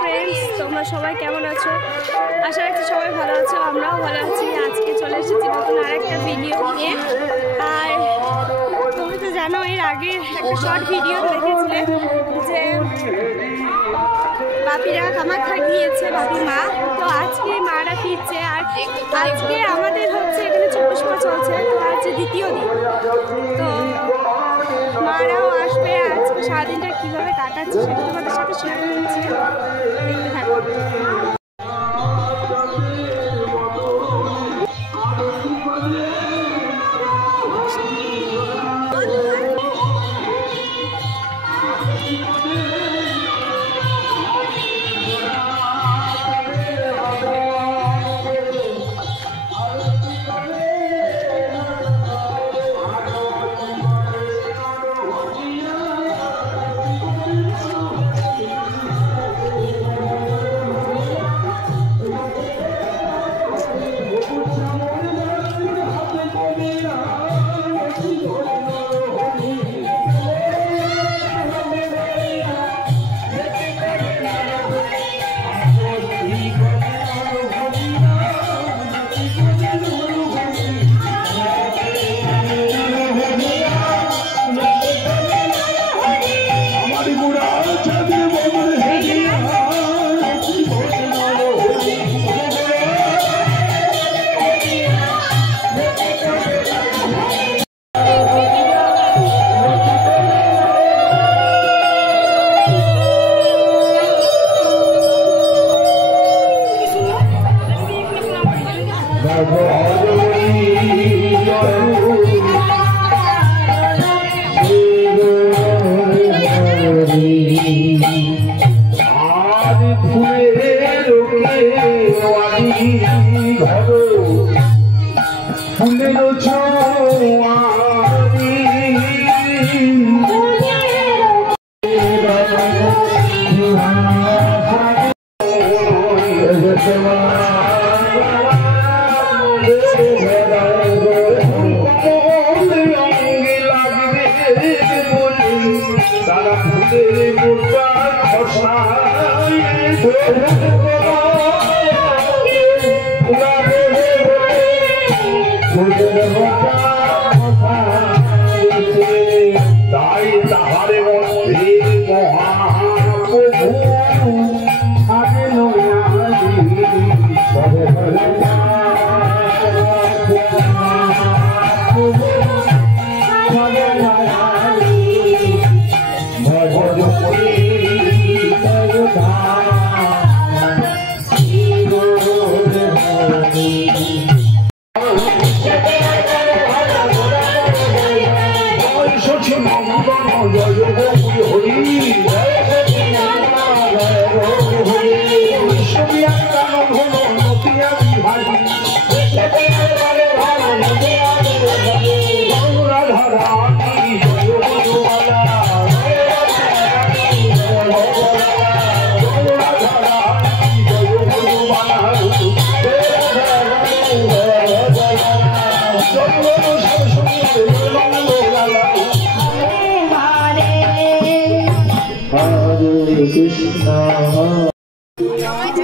Friends, তোমরা সবাই কেমন আছো? আশা রাখছি সবাই ভালো আছো, আমরাও ভালো আছি। আজকে চলে এসেছি নতুন আরেকটা ভিডিও নিয়ে। আর তুমি তো জানো, এর আগের একটা শর্ট ভিডিও দেখেছিলে যে বাপিরা কামাখ্যা গিয়েছে, বাপি মা। তো আজকে মারা ফিরছে, আর আজকে আমাদের হচ্ছে এখানে চব্বিশমা চলছে, তো আজ দ্বিতীয় দিন। তো মারাও আসবে। আজকে সারাদিনটা কীভাবে কাটাচ্ছে সেটা তোমাদের সাথে শেয়ার করছি, দেখতে থাকো।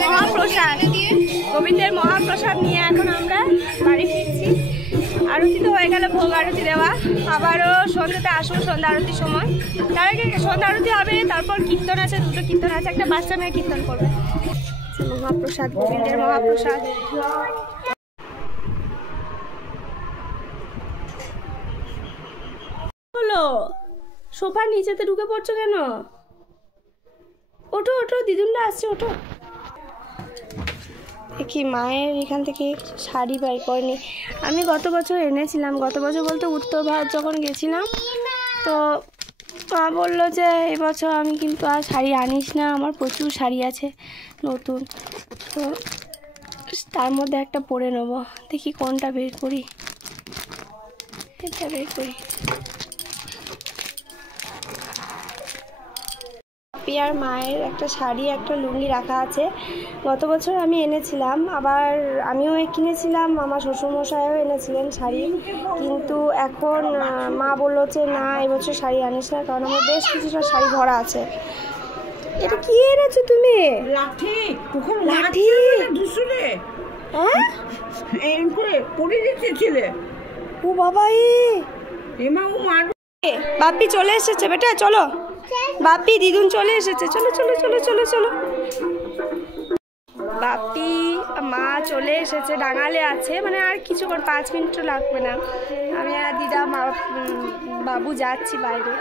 মহাপ্রসাদ, গোবিন্দের মহাপ্রসাদ নিয়ে এখন আমরা বাড়ি ফিরছি। আরতি তো হয়ে গেল, ভোগ আরতি দেওয়া, আবারও সন্ধ্যাতে আসবো, সন্ধ্যা আরতির সময়। তার আগে সন্ধ্যা আরতি হবে, তারপর কীর্তন আছে, দুটো কীর্তন আছে, একটা বাচ্চা মেয়ে কীর্তন করবে। মহাপ্রসাদ, গোবিন্দের মহাপ্রসাদ। হলো, সোফার নিচেতে ঢুকে পড়ছো কেন? ওঠো ওঠো, দিদুনটা আসছে, ওঠো। দেখি মায়ের এখান থেকে শাড়ি বাই করেনি। আমি গত বছর এনেছিলাম, গত বছর বলতে উত্তর ভারত যখন গেছিলাম, তো মা বললো যে এবছর আমি কিন্তু আর শাড়ি আনিস না, আমার প্রচুর শাড়ি আছে নতুন, তো তার মধ্যে একটা পরে নেবো। দেখি কোনটা বের করি, এটা বের করি। আর মায়ের একটা শাড়ি, একটা লুঙ্গি রাখা আছে, গত বছর আমি এনেছিলাম, আবার আমিও কিনেছিলাম, আমার শ্বশুরমশাইও এনেছিলেন শাড়ি, কিন্তু এখন মা বললো যে না, এবছর শাড়ি আনিস না, কারণ আমার বেশ কিছুটা শাড়ি ভরা আছে। এটা কি এনেছো তুমি? লাঠি। কখন লাঠি দুসুরে হ্যাঁ এম করে পড়ে দিতেছিলে। ও বাবা এমা ও মার। বাপি চলে এসেছে বেটা, চলো বাপি দিদুন চলে এসেছে, চলো চলো চলো চলো চলো। বাপি মা চলে এসেছে, ডাঙালে আছে, মানে আর কিছুক্ষণ 5 মিনিটও লাগবে না। আমি আর দিদা মা বাবু যাচ্ছি বাইরে।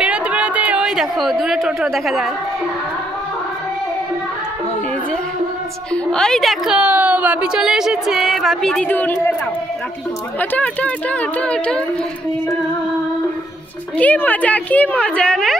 বেরোতে বেরোতে ওই দেখো দূরে টোটো দেখা যায়, এই যে ওই দেখো বাপি চলে এসেছে, বাপি দিদুন। ওঠো ওঠো ওঠো ওঠো ওঠো, কি মজা কি মজা না?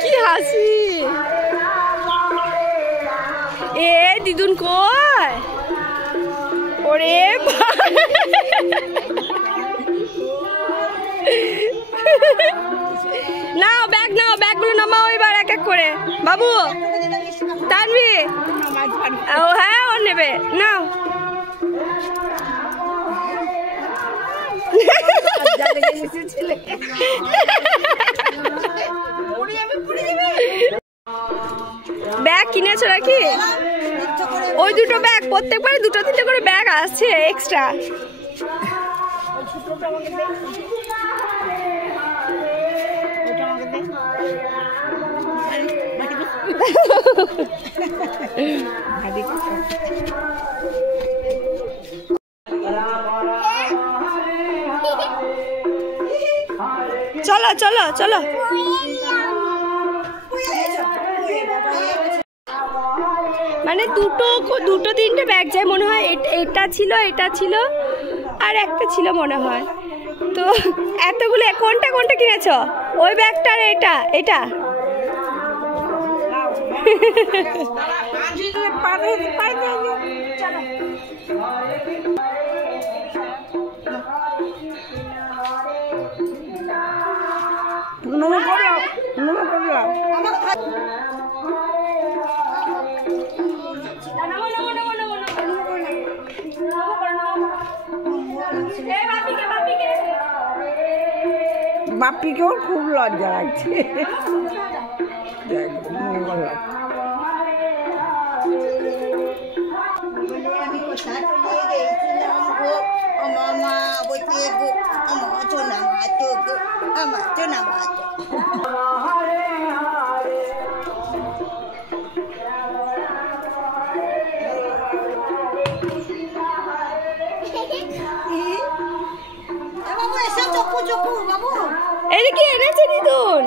কি হাসি এ দিদুন কই ওরে নাও ব্যাগ নাও, ব্যাগগুলো নামাও এবার এক এক করে। বাবু টানবি? ও হ্যাঁ ও নেবে, নাও। ব্যাগ কিনেছো নাকি? ওই দুটো ব্যাগ, প্রত্যেকবারে 2-3টে করে ব্যাগ আসছে এক্সট্রা। চলো চলো চলো। মানে দুটো 3টে ব্যাগ যায় মনে হয়, এটা ছিল এটা ছিল আর একটা ছিল মনে হয়। তো এতগুলো কোনটা কোনটা কিনেছো? ওই ব্যাগটা আর এটা এটা বাপিকেও খুব লজ্জা লাগছে। আমি কোথায় চলে গেছিলাম গো, আমার মা বলছে গো আমার চোনা মাছো গো, আমার চোনা মাছো। বাবু এসে চকু চকু বাবু এদিকে এনেছে দিদুন,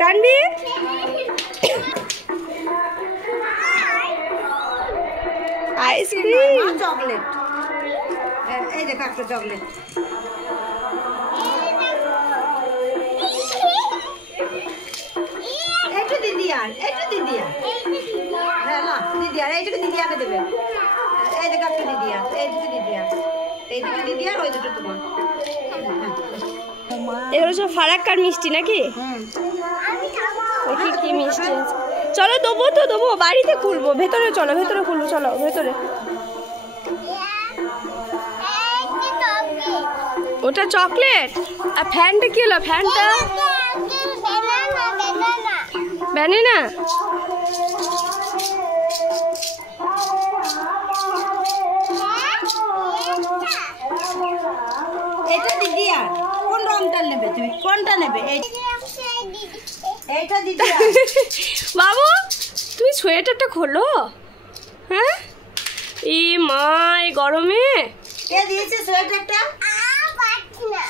টানবি? আইসক্রিম চকলেট, এই দেখ একটা চকলেট। এইটা দিদি আর এইটা দিদি আর হ্যাঁ না দিদি আর এইটুকু দিদি আগে দেবে। এই দেখ একটা দিদি আর এই দুটো দিদি আর এই দুটো দিদি আর ওই দুটো তোমার। এগুলো সব ফারাক্কার মিষ্টি নাকি? দেখি কি মিষ্টি। চলো দেবো তো দেবো, বাড়িতে খুলবো, ভেতরে চলো, ভেতরে খুলবো, চলো ভেতরে। ওটা চকলেট, আর ফ্যানটা কি হলো? ফ্যানটা ব্যানানা। এটা দিদি আর কোন রংটা নেবে তুমি? কোনটা নেবে? এইটা দিদি আর। বাবু তুমি সোয়েটারটা খোলো। হ্যাঁ এই মা এই গরমে কে দিয়েছে সোয়েটারটা?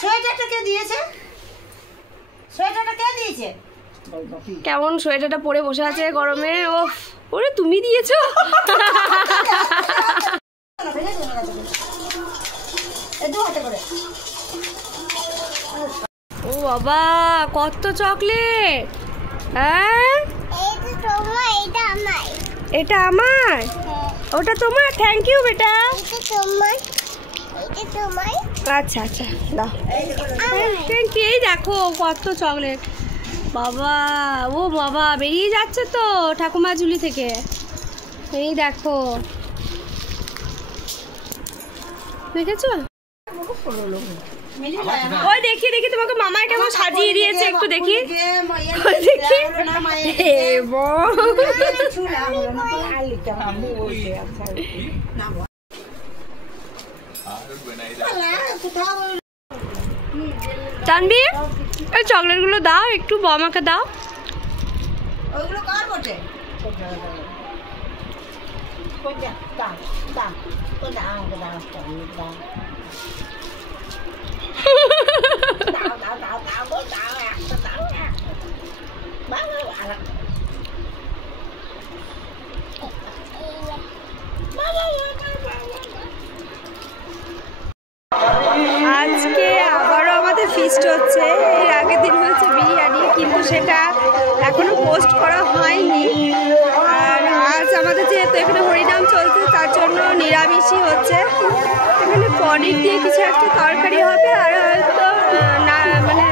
সোয়েটারটা কে দিয়েছে? সোয়েটারটা কে দিয়েছে? কেমন সোয়েটারটা পরে বসে আছে গরমে। ও ওরে তুমি দিয়েছো? ও বাবা কত চকলেট। হ্যাঁ এটা আমার, ওটা তোমার। থ্যাংক ইউ বেটা। আচ্ছা আচ্ছা দাও। এই দেখো কত চকলেট, বাবা ও বাবা বেরিয়ে যাচ্ছে তো ঠাকুমা ঝুলি থেকে। এই দেখো দেখেছো? ওই দেখি দেখি তোমাকে মামাই কেমন সাজিয়ে দিয়েছে, একটু দেখি দেখি। তানবি ওই চকলেটগুলো দাও একটু, আমাকে দাও। ওইগুলো কার বটে? আজকে আবারও আমাদের ফিস্ট হচ্ছে। এর আগের দিন হয়েছে বিরিয়ানি, কিন্তু সেটা এখনো পোস্ট করা হয়নি। আর আজ আমাদের যেহেতু এখানে হরিনাম চলছে তার জন্য নিরামিষই হচ্ছে। এখানে পনির দিয়ে কিছু একটা তরকারি হবে, আর হয়তো না মানে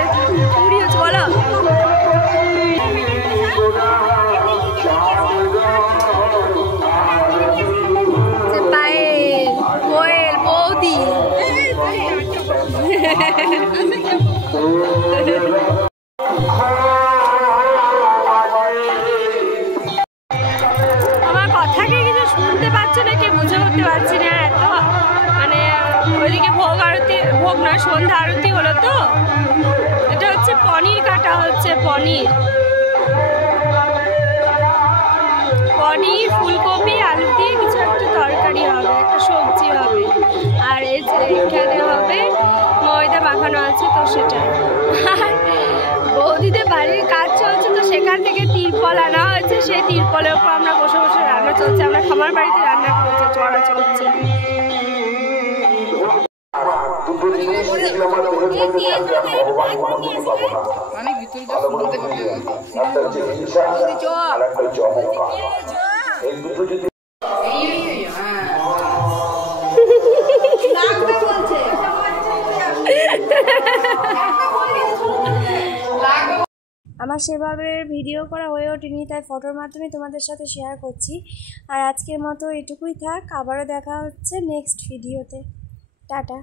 পুরি হচ্ছে। বলো পায়েল কোয়েল বৌদি আমার কথাকে কিছু শুনতে পাচ্ছ না, কে বুঝে উঠতে পারছি না। এত মানে ওইদিকে ভোগ আরতি, ভোগ না সন্ধ্যা আরতি হলো তো। এটা হচ্ছে পনির কাটা হচ্ছে, পনির পনির ফুলকপি আলু দিয়ে কিছু একটা তরকারি হবে, একটা সবজি হবে, আর এখানে হবে ময়দা মাখানো আছে তো সেটা। আর বৌদিদের বাড়ির কাজ চলছে তো সেখান থেকে তিরপল আনা হয়েছে, সেই তিরপলের উপর আমরা বসে বসে রান্না চলছে। আমরা খামার বাড়িতে রান্না করছি, চড়া চলছে। আমার সেভাবে ভিডিও করা হয়ে ওঠেনি, তাই ফটোর মাধ্যমে তোমাদের সাথে শেয়ার করছি। আর আজকের মতো এটুকুই থাক, আবারও দেখা হচ্ছে নেক্সট ভিডিওতে। টাটা।